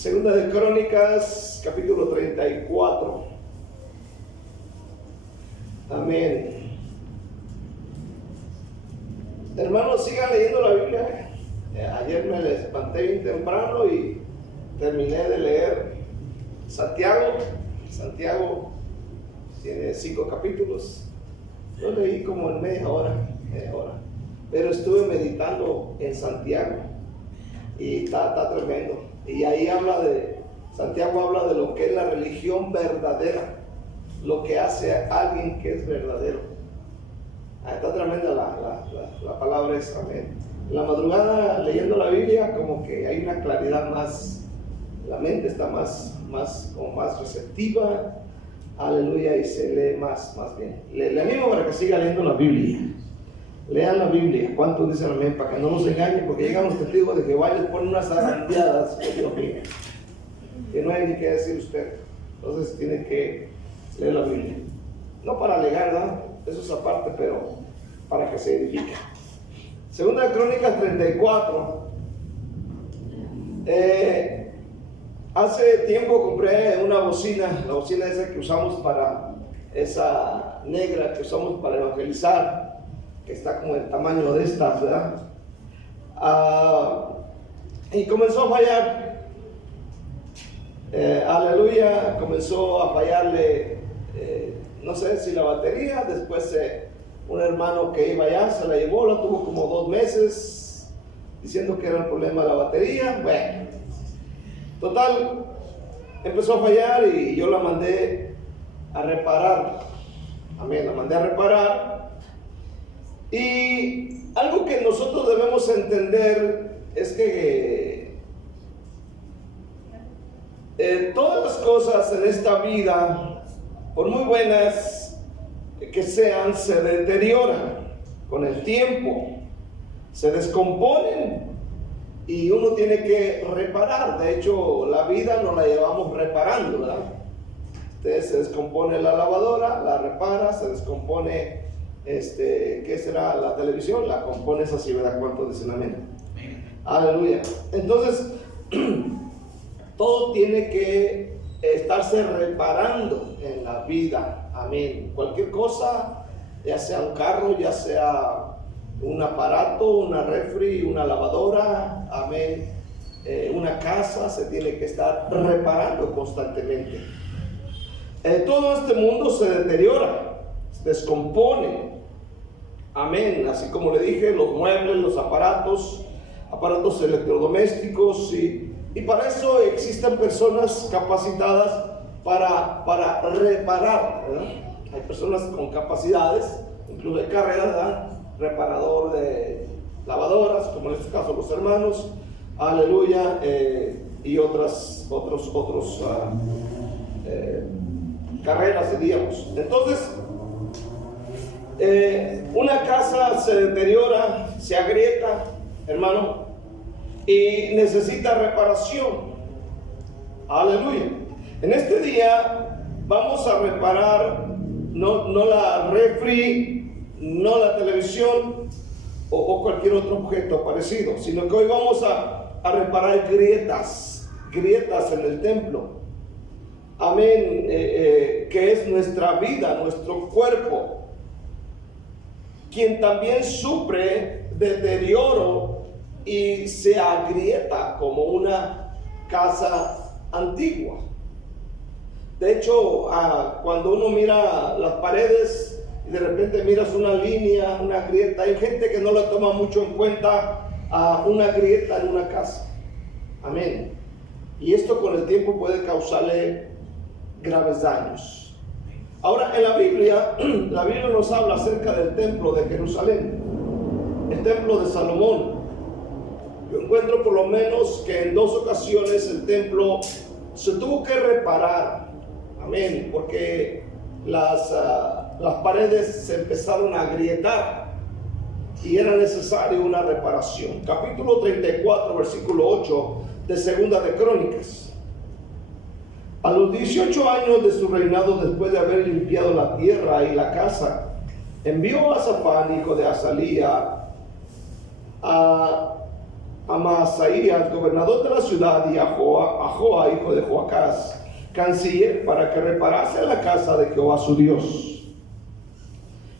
Segunda de Crónicas, capítulo 34. Amén. Hermanos, sigan leyendo la Biblia. Ayer me les espanté bien temprano y terminé de leer Santiago. Santiago tiene 5 capítulos. Lo leí como en media hora. Pero estuve meditando en Santiago y está tremendo. Y ahí Santiago habla de lo que es la religión verdadera, lo que hace a alguien que es verdadero. Está tremenda la palabra esa. Amén. En la madrugada leyendo la Biblia, como que hay una claridad más, la mente está más receptiva, aleluya, y se lee más bien. Le animo para que siga leyendo la Biblia. Lean la Biblia. ¿Cuántos dicen amén? Para que no nos engañen, porque llegan los testigos de Jehová y les ponen unas zarandeadas que no hay ni qué decir usted. Entonces tienen que leer la Biblia. No para alegar, ¿no? Eso es aparte, pero para que se edifique. Segunda de Crónicas 34. Hace tiempo compré una bocina, la bocina esa que usamos esa negra que usamos para evangelizar, que está como el tamaño de esta, ¿verdad? Y comenzó a fallar. Aleluya, comenzó a fallarle, no sé si la batería. Después un hermano que iba allá se la llevó, la tuvo como 2 meses diciendo que era el problema de la batería. Bueno, total, empezó a fallar y yo la mandé a reparar. Amén, la mandé a reparar. Y algo que nosotros debemos entender es que todas las cosas en esta vida, por muy buenas que sean, se deterioran con el tiempo, se descomponen y uno tiene que reparar. De hecho, la vida nos la llevamos reparando, ¿verdad? Entonces se descompone la lavadora, la repara, se descompone ¿qué será? La televisión, la compones así, ¿verdad? ¿Cuántos dicen amén? Aleluya. Entonces, todo tiene que estarse reparando en la vida. Amén. Cualquier cosa, ya sea un carro, ya sea un aparato, una refri, una lavadora, amén, una casa, se tiene que estar reparando constantemente. Todo este mundo se deteriora, se descompone. Amén. Así como le dije, los muebles, los aparatos electrodomésticos, y para eso existen personas capacitadas para reparar, ¿verdad? Hay personas con capacidades, incluso de carrera, ¿verdad? Reparador de lavadoras, como en este caso los hermanos, aleluya, y otros carreras, diríamos. Entonces, una casa se deteriora, se agrieta, hermano, y necesita reparación. Aleluya. En este día vamos a reparar no la refri, no la televisión o cualquier otro objeto parecido, sino que hoy vamos a reparar grietas en el templo. Amén. Que es nuestra vida, nuestro cuerpo, quien también sufre deterioro y se agrieta como una casa antigua. De hecho, cuando uno mira las paredes y de repente miras una línea, una grieta, hay gente que no la toma mucho en cuenta una grieta en una casa. Amén. Y esto con el tiempo puede causarle graves daños. Ahora, en la Biblia nos habla acerca del templo de Jerusalén, el templo de Salomón. Yo encuentro por lo menos que en 2 ocasiones el templo se tuvo que reparar. Amén, porque las paredes se empezaron a agrietar y era necesaria una reparación. Capítulo 34, versículo 8 de Segunda de Crónicas. A los 18 años de su reinado, después de haber limpiado la tierra y la casa, envió a Safán, hijo de Azalía, a Asaías, gobernador de la ciudad, y a Joa, hijo de Joacás, canciller, para que reparase la casa de Jehová su Dios.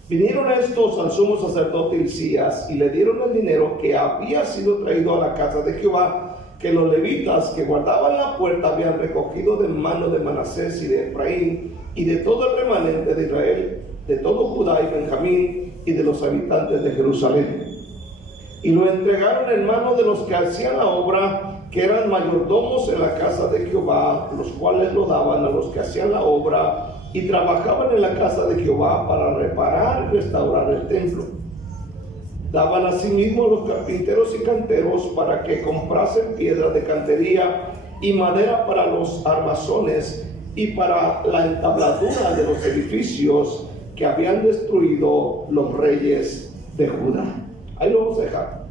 Vinieron estos al sumo sacerdote Hilcías y le dieron el dinero que había sido traído a la casa de Jehová, que los levitas que guardaban la puerta habían recogido de mano de Manasés y de Efraín y de todo el remanente de Israel, de todo Judá y Benjamín y de los habitantes de Jerusalén. Y lo entregaron en manos de los que hacían la obra, que eran mayordomos en la casa de Jehová, los cuales lo daban a los que hacían la obra y trabajaban en la casa de Jehová para reparar y restaurar el templo. Daban asimismo a los carpinteros y canteros para que comprasen piedra de cantería y madera para los armazones y para la entabladura de los edificios que habían destruido los reyes de Judá. Ahí lo vamos a dejar.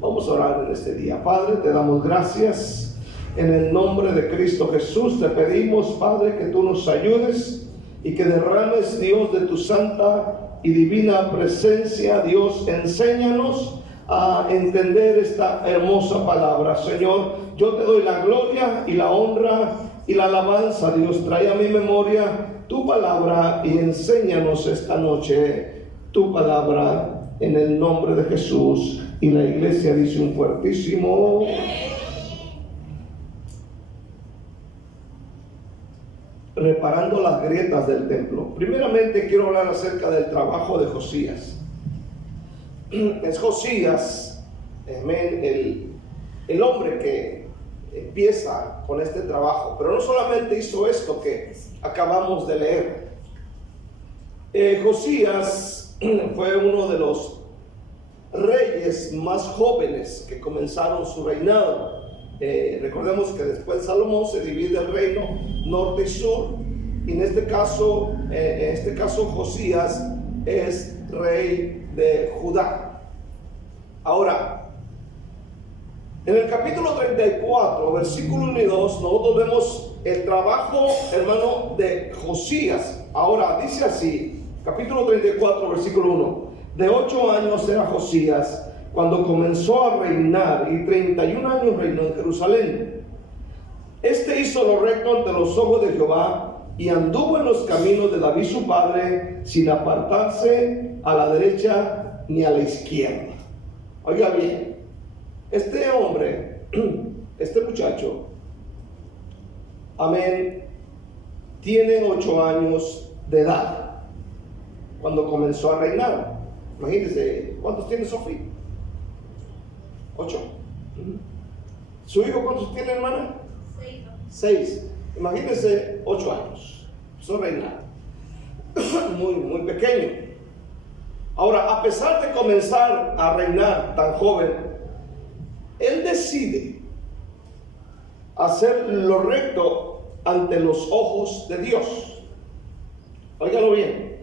Vamos a orar en este día. Padre, te damos gracias. En el nombre de Cristo Jesús te pedimos, Padre, que tú nos ayudes y que derrames, Dios, de tu santa y divina presencia. Dios, enséñanos a entender esta hermosa palabra. Señor, yo te doy la gloria y la honra y la alabanza. Dios, trae a mi memoria tu palabra y enséñanos esta noche tu palabra en el nombre de Jesús. Y la iglesia dice un fuertísimo reparando las grietas del templo. Primeramente quiero hablar acerca del trabajo de Josías. Es Josías, el hombre que empieza con este trabajo, pero no solamente hizo esto que acabamos de leer. Josías fue uno de los reyes más jóvenes que comenzaron su reinado. Recordemos que después Salomón se divide el reino norte y sur, y en este caso Josías es rey de Judá. Ahora, en el capítulo 34, versículo 1 y 2, nosotros vemos el trabajo, hermano, de Josías. Ahora, dice así, capítulo 34, versículo 1: de 8 años era Josías cuando comenzó a reinar, y 31 años reinó en Jerusalén. Este hizo lo recto ante los ojos de Jehová, y anduvo en los caminos de David su padre, sin apartarse a la derecha ni a la izquierda. Oiga bien, este hombre, este muchacho, amén, tiene 8 años de edad cuando comenzó a reinar. Imagínense, ¿cuántos tiene Sofía? 8. ¿Su hijo cuántos tiene, hermana? 6. Imagínense, 8 años. Empezó a reinar. Muy pequeño. Ahora, a pesar de comenzar a reinar tan joven, él decide hacer lo recto ante los ojos de Dios. Óigalo bien.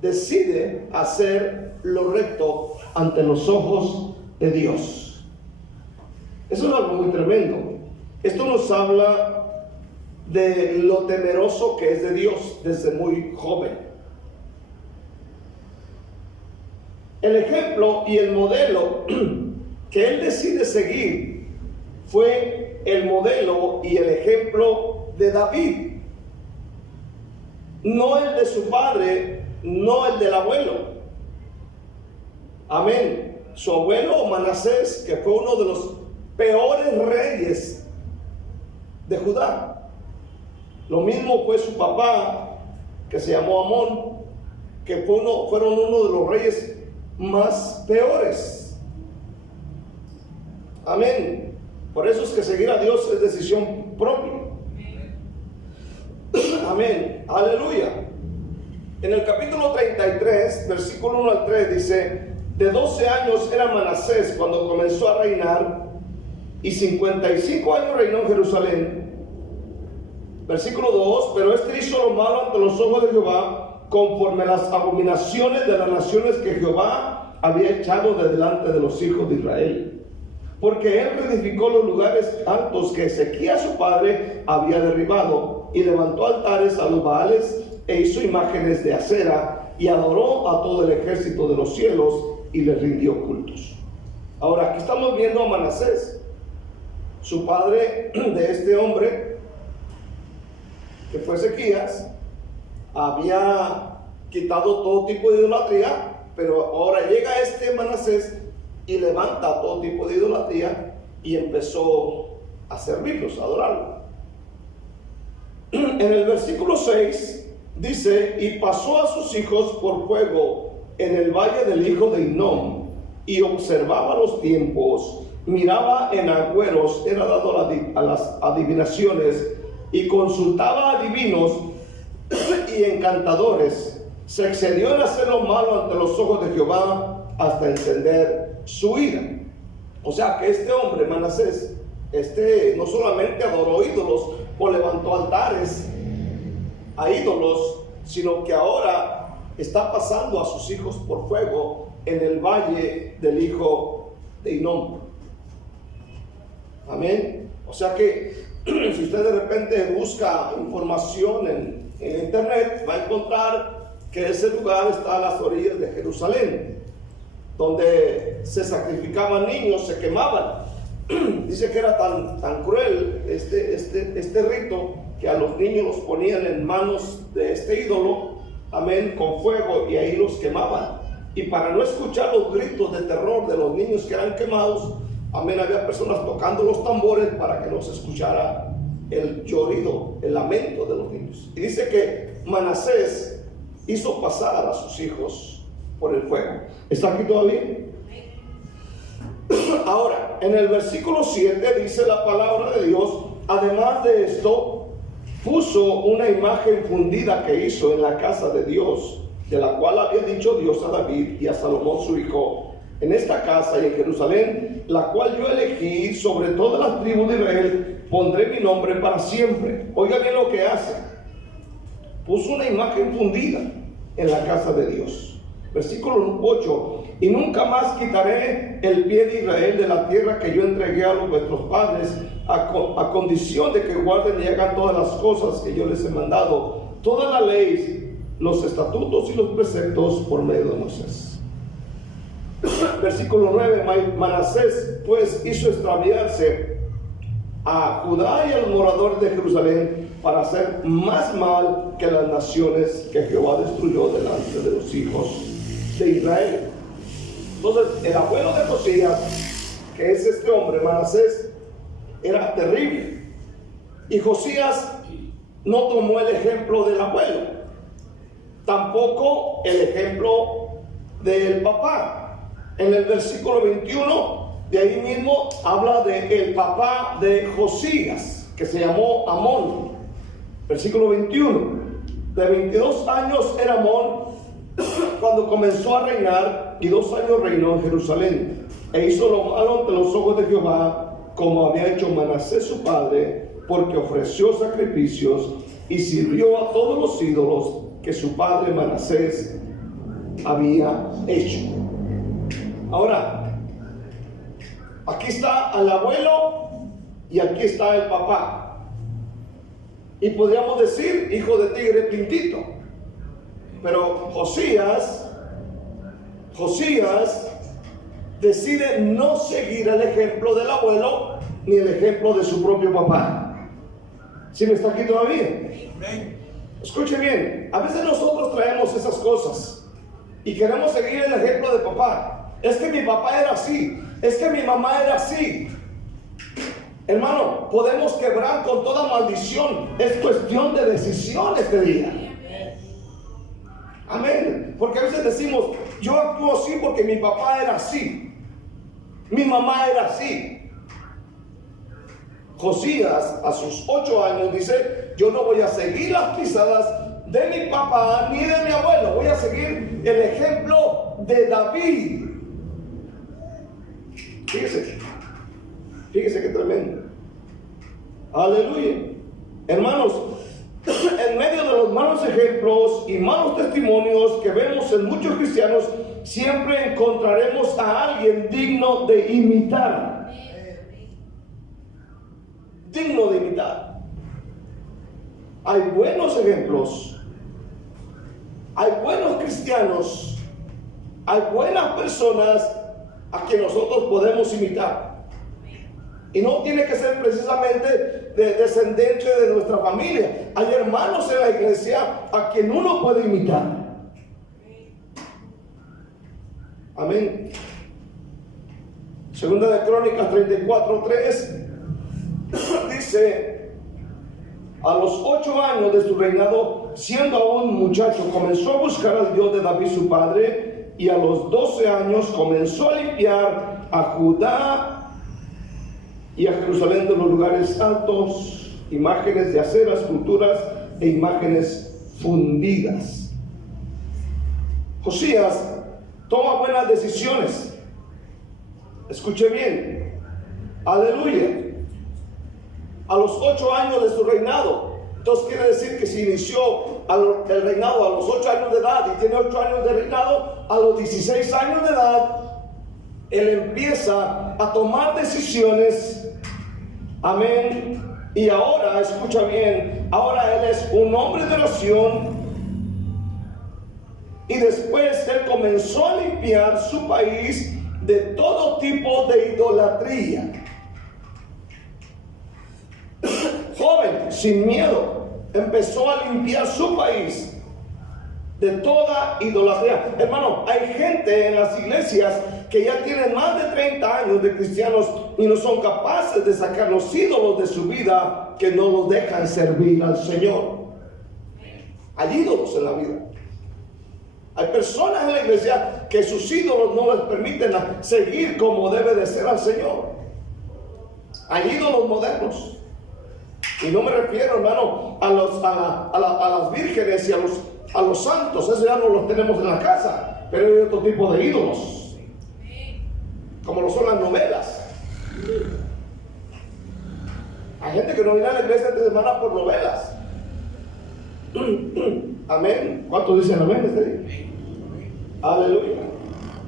Decide hacer lo recto ante los ojos de Dios. Eso es algo muy tremendo. Esto nos habla de lo temeroso que es de Dios desde muy joven. El ejemplo y el modelo que él decide seguir fue el modelo y el ejemplo de David, no el de su padre, no el del abuelo. Amén. Su abuelo Manasés, que fue uno de los peores reyes de Judá. Lo mismo fue su papá, que se llamó Amón, que fueron uno de los reyes más peores. Amén. Por eso es que seguir a Dios es decisión propia. Amén. Aleluya. En el capítulo 33, versículo 1 al 3 dice: de 12 años era Manasés cuando comenzó a reinar, y 55 años reinó en Jerusalén. Versículo 2: pero este hizo lo malo ante los ojos de Jehová, conforme a las abominaciones de las naciones que Jehová había echado de delante de los hijos de Israel. Porque él reedificó los lugares altos que Ezequías su padre había derribado, y levantó altares a los Baales, e hizo imágenes de acera, y adoró a todo el ejército de los cielos, y les rindió cultos. Ahora, aquí estamos viendo a Manasés, su padre de este hombre, que fue Ezequías, había quitado todo tipo de idolatría, pero ahora llega este Manasés y levanta todo tipo de idolatría y empezó a servirlos, a adorarlos. En el versículo 6 dice: y pasó a sus hijos por fuego en el valle del hijo de Hinnom, y observaba los tiempos, miraba en agüeros, era dado a las adivinaciones, y consultaba a divinos y encantadores. Se excedió en hacer lo malo ante los ojos de Jehová hasta encender su ira. O sea que este hombre, Manasés, no solamente adoró ídolos o levantó altares a ídolos, sino que ahora está pasando a sus hijos por fuego en el valle del hijo de Hinnom. Amén. O sea que si usted de repente busca información en internet, va a encontrar que ese lugar está a las orillas de Jerusalén, donde se sacrificaban niños, se quemaban. Dice que era tan cruel este rito, que a los niños los ponían en manos de este ídolo, amén, con fuego, y ahí los quemaban. Y para no escuchar los gritos de terror de los niños que eran quemados, amén, había personas tocando los tambores para que no se escuchara el llorido, el lamento de los niños. Y dice que Manasés hizo pasar a sus hijos por el fuego. ¿Está aquí todavía? Ahora, en el versículo 7 dice la palabra de Dios: además de esto, puso una imagen fundida que hizo en la casa de Dios, de la cual había dicho Dios a David y a Salomón su hijo: en esta casa y en Jerusalén, la cual yo elegí sobre todas las tribus de Israel, pondré mi nombre para siempre. Oiga bien lo que hace: puso una imagen fundida en la casa de Dios. Versículo 8: y nunca más quitaré el pie de Israel de la tierra que yo entregué a vuestros padres, a condición de que guarden y hagan todas las cosas que yo les he mandado, toda la ley, los estatutos y los preceptos por medio de Moisés. Versículo 9: Manasés pues hizo extraviarse a Judá y a los moradores de Jerusalén para hacer más mal que las naciones que Jehová destruyó delante de los hijos de Israel. Entonces, el abuelo de Josías, que es este hombre, Manasés, era terrible. Y Josías no tomó el ejemplo del abuelo, tampoco el ejemplo del papá. En el versículo 21, de ahí mismo habla del papá de Josías, que se llamó Amón. Versículo 21: de 22 años era Amón cuando comenzó a reinar, y 2 años reinó en Jerusalén, e hizo lo malo ante los ojos de Jehová, como había hecho Manasés su padre, porque ofreció sacrificios y sirvió a todos los ídolos que su padre Manasés había hecho. Ahora, aquí está el abuelo y aquí está el papá, y podríamos decir hijo de tigre pintito. Pero Josías decide no seguir el ejemplo del abuelo ni el ejemplo de su propio papá. ¿Sí me está aquí todavía? Escuche bien, a veces nosotros traemos esas cosas y queremos seguir el ejemplo de papá. Es que mi papá era así, es que mi mamá era así. Hermano, podemos quebrar con toda maldición. Es cuestión de decisión este día. Amén. Porque a veces decimos: yo actúo así porque mi papá era así, mi mamá era así. Josías, a sus 8 años, dice: yo no voy a seguir las pisadas de mi papá ni de mi abuelo, voy a seguir el ejemplo de David. Fíjese qué tremendo. Aleluya. Hermanos, en medio de los malos ejemplos y malos testimonios que vemos en muchos cristianos, siempre encontraremos a alguien digno de imitar. Digno de imitar. Hay buenos ejemplos, hay buenos cristianos, hay buenas personas a quien nosotros podemos imitar. Y no tiene que ser precisamente descendiente de nuestra familia. Hay hermanos en la iglesia a quien uno puede imitar. Amén. Segunda de Crónicas 34:3 dice: a los 8 años de su reinado, siendo aún muchacho, comenzó a buscar al Dios de David su padre, y a los 12 años comenzó a limpiar a Judá y a Jerusalén de los lugares altos, imágenes de acera, esculturas e imágenes fundidas. Josías toma buenas decisiones. Escuche bien. Aleluya. A los 8 años de su reinado. Entonces quiere decir que si inició el reinado a los 8 años de edad y tiene 8 años de reinado, a los 16 años de edad, él empieza a tomar decisiones. Amén. Y ahora, escucha bien, ahora él es un hombre de oración. Y después él comenzó a limpiar su país de todo tipo de idolatría. Joven, sin miedo, empezó a limpiar su país de toda idolatría. Hermano, hay gente en las iglesias que ya tienen más de 30 años de cristianos y no son capaces de sacar los ídolos de su vida que no los dejan servir al Señor. Hay ídolos en la vida. Hay personas en la iglesia que sus ídolos no les permiten seguir como debe de ser al Señor. Hay ídolos modernos. Y no me refiero, hermano, a las vírgenes y a los santos. Eso ya no los tenemos en la casa. Pero hay otro tipo de ídolos, como lo son las novelas. Hay gente que no viene a la iglesia esta semana por novelas. Amén. ¿Cuántos dicen amén este día? Aleluya.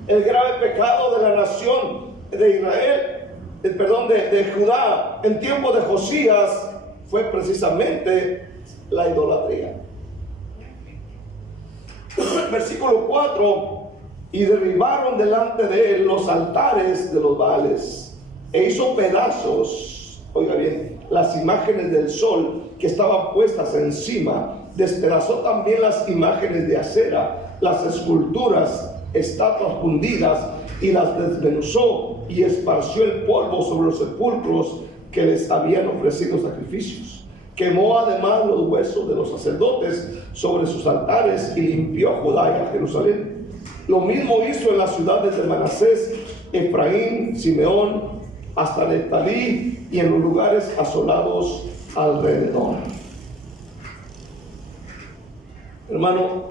El grave pecado de la nación de Israel, de Judá, en tiempo de Josías, fue precisamente la idolatría. Versículo 4: y derribaron delante de él los altares de los Baales, e hizo pedazos, oiga bien, las imágenes del sol que estaban puestas encima. Despedazó también las imágenes de acera, las esculturas, estatuas fundidas, y las desmenuzó, y esparció el polvo sobre los sepulcros que les habían ofrecido sacrificios. Quemó además los huesos de los sacerdotes sobre sus altares, y limpió a Judá y a Jerusalén. Lo mismo hizo en las ciudades de Manasés, Efraín, Simeón, hasta Neftalí, y en los lugares asolados alrededor. Hermano,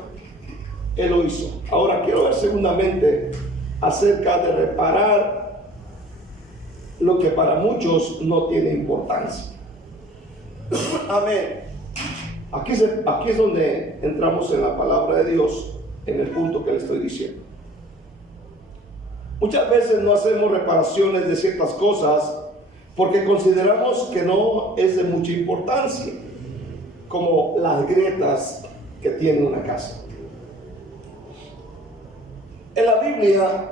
él lo hizo. Ahora quiero ver segundamente acerca de reparar lo que para muchos no tiene importancia. Amén. Aquí es donde entramos en la palabra de Dios, en el punto que le estoy diciendo. Muchas veces no hacemos reparaciones de ciertas cosas porque consideramos que no es de mucha importancia, como las grietas que tiene una casa. En la Biblia,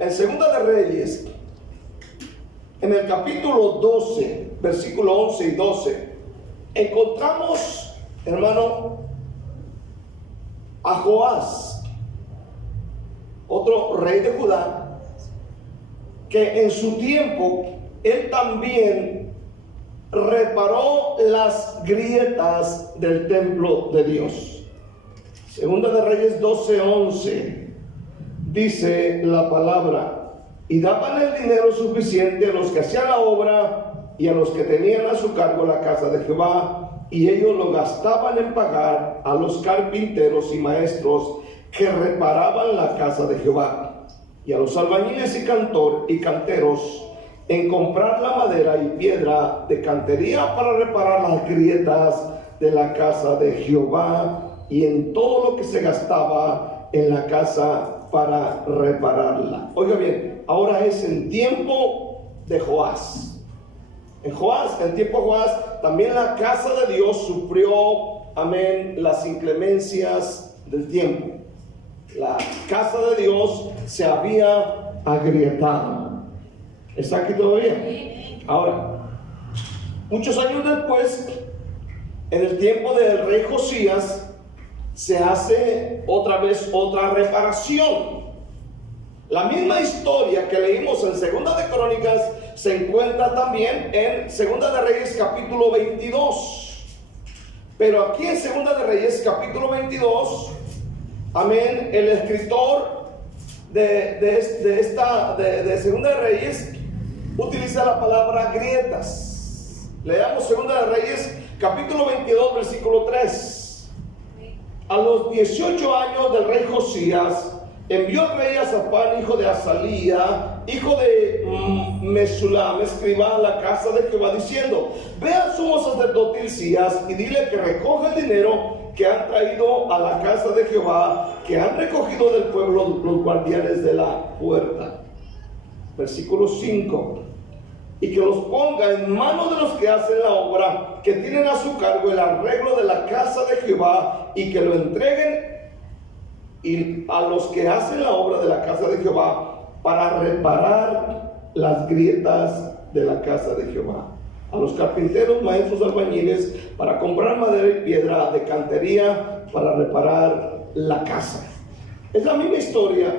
en Segunda de Reyes, en el capítulo 12, versículo 11 y 12, encontramos, hermano, a Joás, otro rey de Judá, que en su tiempo él también reparó las grietas del templo de Dios. Segunda de Reyes 12:11 dice la palabra: y daban el dinero suficiente a los que hacían la obra y a los que tenían a su cargo la casa de Jehová, y ellos lo gastaban en pagar a los carpinteros y maestros que reparaban la casa de Jehová, y a los albañiles y canteros en comprar la madera y piedra de cantería para reparar las grietas de la casa de Jehová, y en todo lo que se gastaba en la casa para repararla. Oiga bien, ahora es en tiempo de Joás. En tiempo de Joás, también la casa de Dios sufrió, amén, las inclemencias del tiempo. La casa de Dios se había agrietada. ¿Está aquí todavía? Ahora, muchos años después, en el tiempo del rey Josías, se hace otra vez otra reparación. La misma historia que leímos en Segunda de Crónicas se encuentra también en Segunda de Reyes capítulo 22. Pero aquí en Segunda de Reyes capítulo 22, amén, el escritor de Segunda de Reyes utiliza la palabra grietas. Leamos Segunda de Reyes capítulo 22 versículo 3. A los 18 años del rey Josías, envió el rey a Safán, hijo de Azalía, hijo de Mesulam, escriba, a la casa de Jehová, diciendo: ve al sumo sacerdote Hilcías y dile que recoja el dinero que han traído a la casa de Jehová, que han recogido del pueblo los guardianes de la puerta. Versículo 5. Y que los ponga en manos de los que hacen la obra, que tienen a su cargo el arreglo de la casa de Jehová, y que lo entreguen y a los que hacen la obra de la casa de Jehová, para reparar las grietas de la casa de Jehová. A los carpinteros, maestros, albañiles, para comprar madera y piedra de cantería, para reparar la casa. Es la misma historia,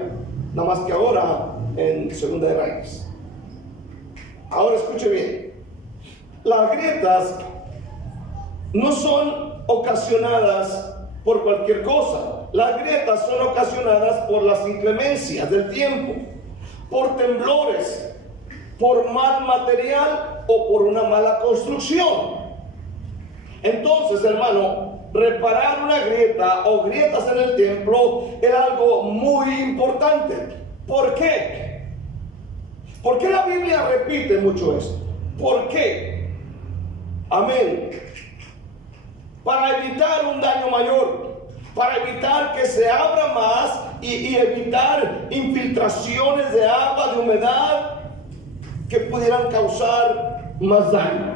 nada más que ahora en Segunda de Reyes. Ahora escuche bien. Las grietas no son ocasionadas por cualquier cosa. Las grietas son ocasionadas por las inclemencias del tiempo, por temblores, por mal material o por una mala construcción. Entonces, hermano, reparar una grieta o grietas en el templo era algo muy importante. ¿Por qué? ¿Por qué la Biblia repite mucho esto? ¿Por qué? Amén. Para evitar un daño mayor, para evitar que se abra más y evitar infiltraciones de agua, de humedad, que pudieran causar más daño.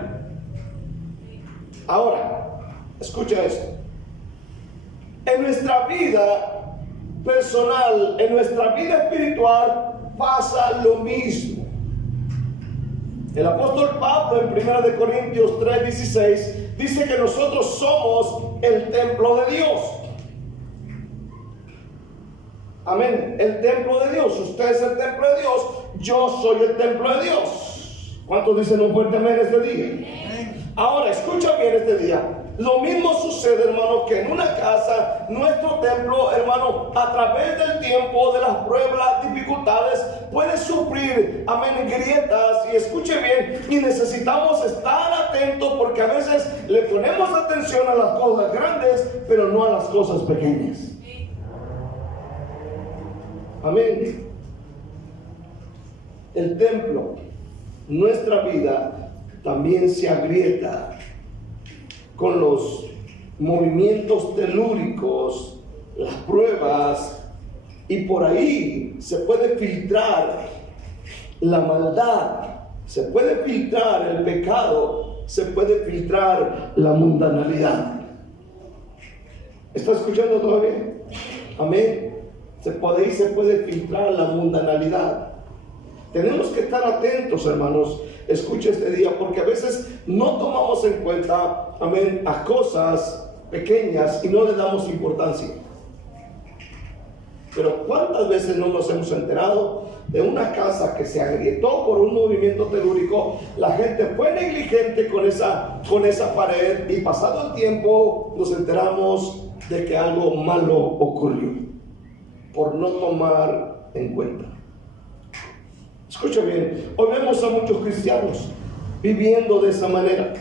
Ahora, escucha esto. En nuestra vida personal, en nuestra vida espiritual, pasa lo mismo. El apóstol Pablo en 1 Corintios 3:16 dice que nosotros somos el templo de Dios. Amén. El templo de Dios. Usted es el templo de Dios. Yo soy el templo de Dios. ¿Cuántos dicen un fuerte amén este día? Ahora, escucha bien este día. Lo mismo sucede, hermano, que en una casa, nuestro templo, hermano, a través del tiempo, de las pruebas, las dificultades, puede sufrir, amén, grietas. Y escuche bien, y necesitamos estar atentos, porque a veces le ponemos atención a las cosas grandes, pero no a las cosas pequeñas. Amén. El templo, nuestra vida, también se agrieta con los movimientos telúricos, las pruebas, y por ahí se puede filtrar la maldad, se puede filtrar el pecado, se puede filtrar la mundanalidad. ¿Está escuchando todavía? Amén. Se puede filtrar la mundanalidad. Tenemos que estar atentos, hermanos. Escuche este día, porque a veces no tomamos en cuenta, amén, a cosas pequeñas y no le damos importancia. Pero ¿cuántas veces no nos hemos enterado de una casa que se agrietó por un movimiento telúrico? La gente fue negligente con esa pared, y pasado el tiempo nos enteramos de que algo malo ocurrió por no tomar en cuenta. Escucha bien, hoy vemos a muchos cristianos viviendo de esa manera.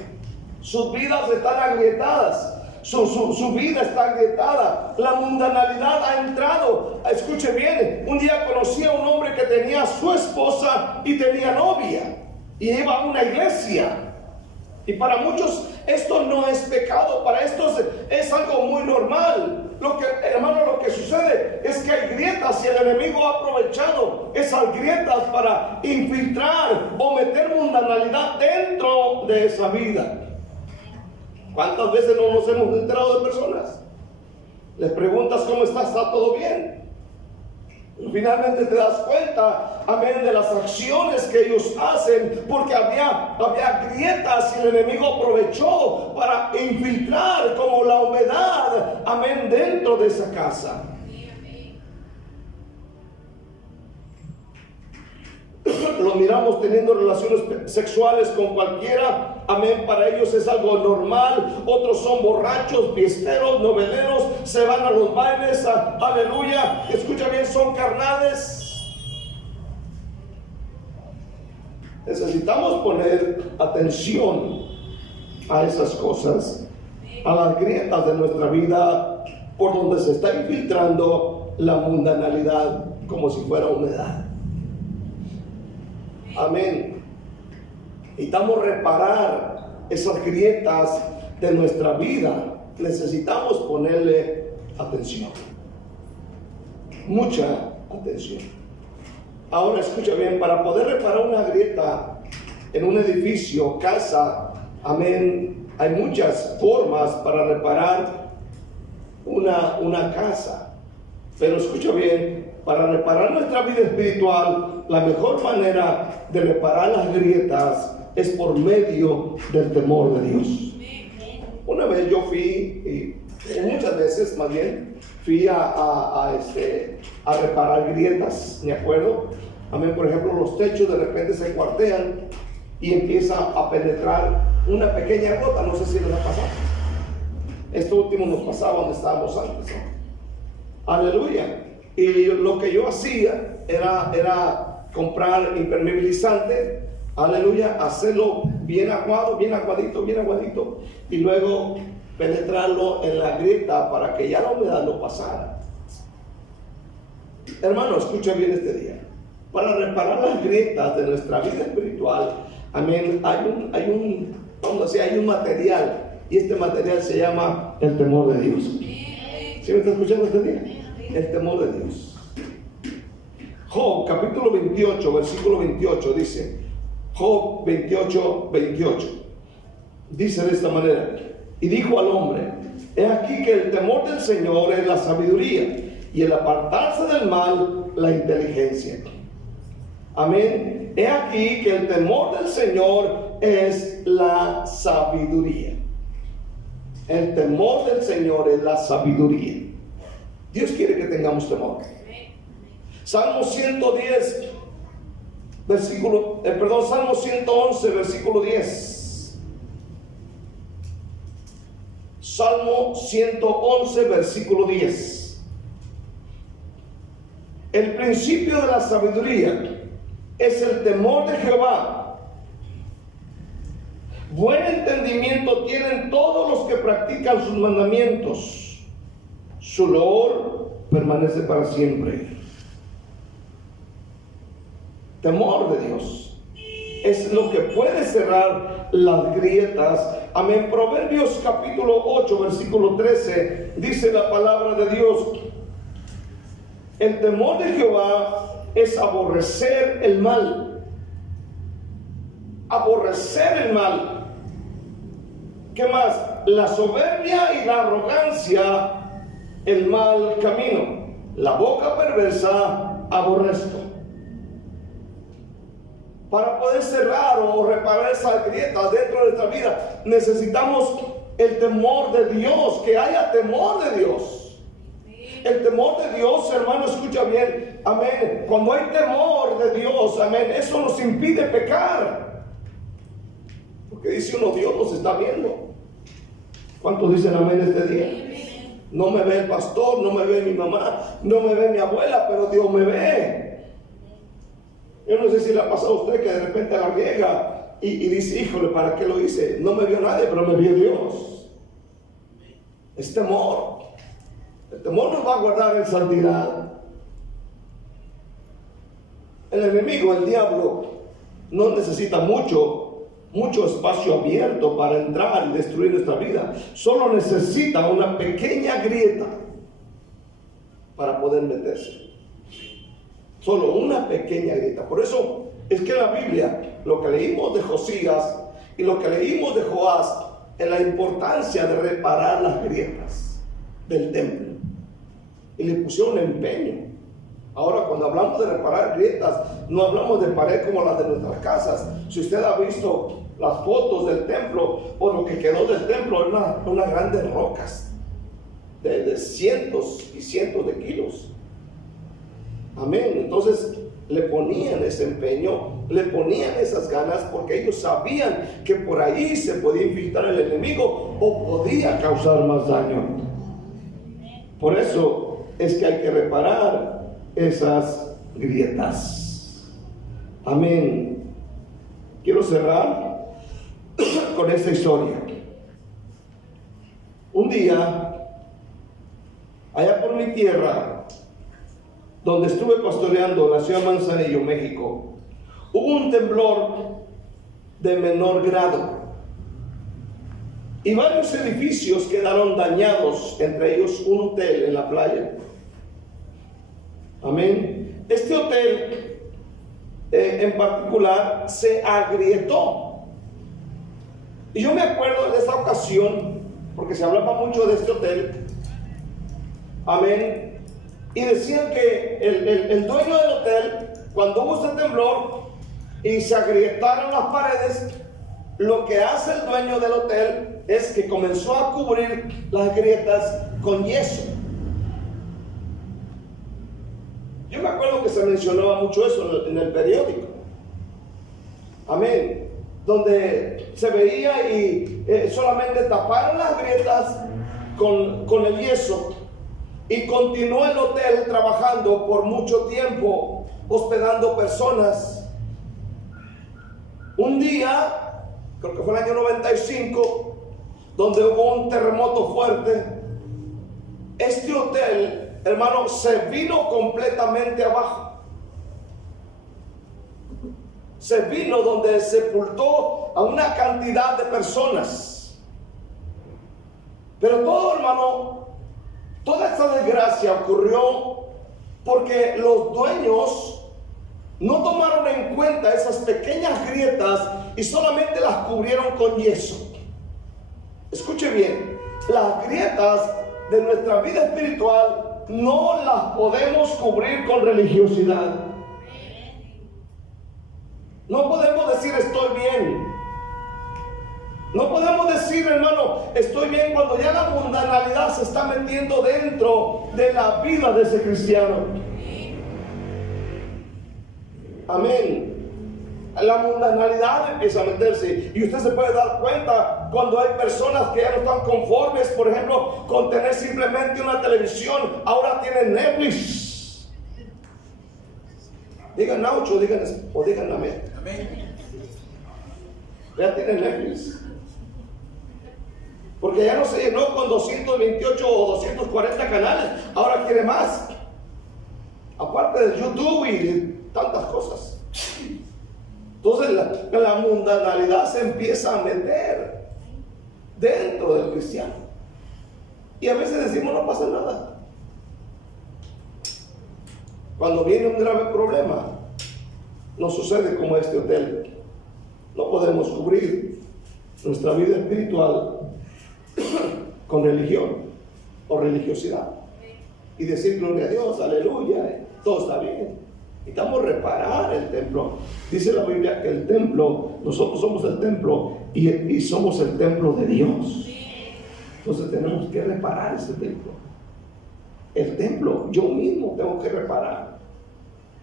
Sus vidas están agrietadas, su vida está agrietada, la mundanalidad ha entrado. Escuche bien, un día conocí a un hombre que tenía a su esposa y tenía novia, y iba a una iglesia. Y para muchos esto no es pecado, para estos es algo muy normal. Hermano, lo que sucede es que hay grietas, y el enemigo ha aprovechado esas grietas para infiltrar o meter mundanalidad dentro de esa vida. ¿Cuántas veces no nos hemos enterado de personas? Les preguntas cómo está todo bien. Finalmente te das cuenta, amén, de las acciones que ellos hacen, porque había grietas y el enemigo aprovechó para infiltrar como la humedad, amén, dentro de esa casa. Lo miramos teniendo relaciones sexuales con cualquiera, amén, para ellos es algo normal. Otros son borrachos, fiesteros, noveleros, se van a los bailes, aleluya, escucha bien, son carnales. Necesitamos poner atención a esas cosas, a las grietas de nuestra vida, por donde se está infiltrando la mundanalidad como si fuera humedad. Amén. Necesitamos reparar esas grietas de nuestra vida. Necesitamos ponerle atención, mucha atención. Ahora escucha bien, para poder reparar una grieta en un edificio, casa, amén, hay muchas formas para reparar una casa. Pero escucha bien, para reparar nuestra vida espiritual, la mejor manera de reparar las grietas es por medio del temor de Dios. Una vez yo fui, y muchas veces más bien, fui a reparar grietas, ¿me acuerdo? Amén, por ejemplo, los techos de repente se cuartean y empieza a penetrar una pequeña gota, no sé si les ha pasado. Esto último nos pasaba donde estábamos antes, ¿no? Aleluya. Y lo que yo hacía era comprar impermeabilizante, aleluya, hacerlo bien aguadito, y luego penetrarlo en la grieta para que ya la humedad no pasara. Hermano, escucha bien este día. Para reparar las grietas de nuestra vida espiritual, amén, hay un material, y este material se llama el temor de Dios. ¿Sí me está escuchando este día? El temor de Dios. Job capítulo 28 versículo 28 dice, Job 28 dice de esta manera: y dijo al hombre, he aquí que el temor del Señor es la sabiduría, y el apartarse del mal la inteligencia. Amén. He aquí que el temor del Señor es la sabiduría. El temor del Señor es la sabiduría. Dios quiere que tengamos temor. Salmo 110 Salmo 111 versículo 10. Salmo 111 versículo 10. El principio de la sabiduría es el temor de Jehová. Buen entendimiento tienen todos los que practican sus mandamientos. Su loor permanece para siempre. Temor de Dios es lo que puede cerrar las grietas. Amén. Proverbios capítulo 8 versículo 13 dice la palabra de Dios: el temor de Jehová es aborrecer el mal. Aborrecer el mal. ¿Qué más? La soberbia y la arrogancia, el mal camino. La boca perversa aborrezco. Para poder cerrar o reparar esas grietas dentro de nuestra vida, necesitamos el temor de Dios, que haya temor de Dios. El temor de Dios, hermano, escucha bien, amén. Cuando hay temor de Dios, amén, eso nos impide pecar. Porque dice uno, Dios nos está viendo. ¿Cuántos dicen amén este día? No me ve el pastor, no me ve mi mamá, no me ve mi abuela, pero Dios me ve. Yo no sé si le ha pasado a usted que de repente la riega y dice, híjole, ¿para qué lo hice? No me vio nadie, pero me vio Dios. Es temor. El temor nos va a guardar en santidad. El enemigo, el diablo, no necesita mucho espacio abierto para entrar y destruir nuestra vida. Solo necesita una pequeña grieta para poder meterse. Solo una pequeña grieta. Por eso es que la Biblia, lo que leímos de Josías y lo que leímos de Joás, es la importancia de reparar las grietas del templo. Y le pusieron empeño. Ahora, cuando hablamos de reparar grietas, no hablamos de pared como las de nuestras casas. Si usted ha visto las fotos del templo o lo que quedó del templo, unas grandes rocas de cientos y cientos de kilos. Amén. Entonces le ponían ese empeño, le ponían esas ganas, porque ellos sabían que por ahí se podía infiltrar el enemigo o podía causar más daño. Por eso es que hay que reparar esas grietas. Amén. Quiero cerrar con esta historia. Un día, allá por mi tierra, donde estuve pastoreando, la ciudad de Manzanillo, México, hubo un temblor de menor grado y varios edificios quedaron dañados, entre ellos un hotel en la playa. Amén. Este hotel en particular se agrietó, y yo me acuerdo de esta ocasión porque se hablaba mucho de este hotel. Amén. Y decían que el dueño del hotel, cuando hubo este temblor y se agrietaron las paredes, lo que hace el dueño del hotel es que comenzó a cubrir las grietas con yeso. Yo me acuerdo que se mencionaba mucho eso en el periódico. Amén. Donde se veía y solamente taparon las grietas con el yeso. Y continuó el hotel trabajando por mucho tiempo, hospedando personas. Un día, creo que fue el año 95, donde hubo un terremoto fuerte, este hotel, hermano, se vino completamente abajo. Se vino, donde sepultó a una cantidad de personas. Pero todo, hermano, toda esta desgracia ocurrió porque los dueños no tomaron en cuenta esas pequeñas grietas y solamente las cubrieron con yeso. Escuche bien, las grietas de nuestra vida espiritual no las podemos cubrir con religiosidad. No podemos decir estoy bien. No podemos decir, hermano, estoy bien, cuando ya la mundanalidad se está metiendo dentro de la vida de ese cristiano. Amén. La mundanalidad empieza a meterse, y usted se puede dar cuenta cuando hay personas que ya no están conformes, por ejemplo, con tener simplemente una televisión. Ahora tienen Netflix. Digan Naucho, digan amén. Ya tienen Netflix. Porque ya no se llenó con 228 o 240 canales, ahora quiere más. Aparte de YouTube y de tantas cosas. Entonces la mundanalidad se empieza a meter dentro del cristiano. Y a veces decimos no pasa nada. Cuando viene un grave problema, nos sucede como este hotel. No podemos cubrir nuestra vida espiritual con religión o religiosidad y decir gloria a Dios, aleluya, todo está bien. Necesitamos reparar el templo. Dice la Biblia que el templo, nosotros somos el templo y somos el templo de Dios. Entonces tenemos que reparar ese templo. El templo, yo mismo tengo que reparar.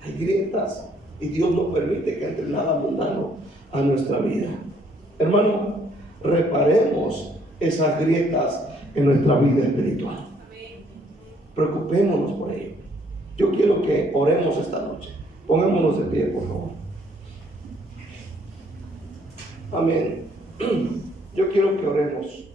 Hay grietas y Dios no permite que entre nada mundano a nuestra vida. Hermano, reparemos esas grietas en nuestra vida espiritual. Preocupémonos por ello. Yo quiero que oremos esta noche. Pongámonos de pie, por favor. Amén. Yo quiero que oremos.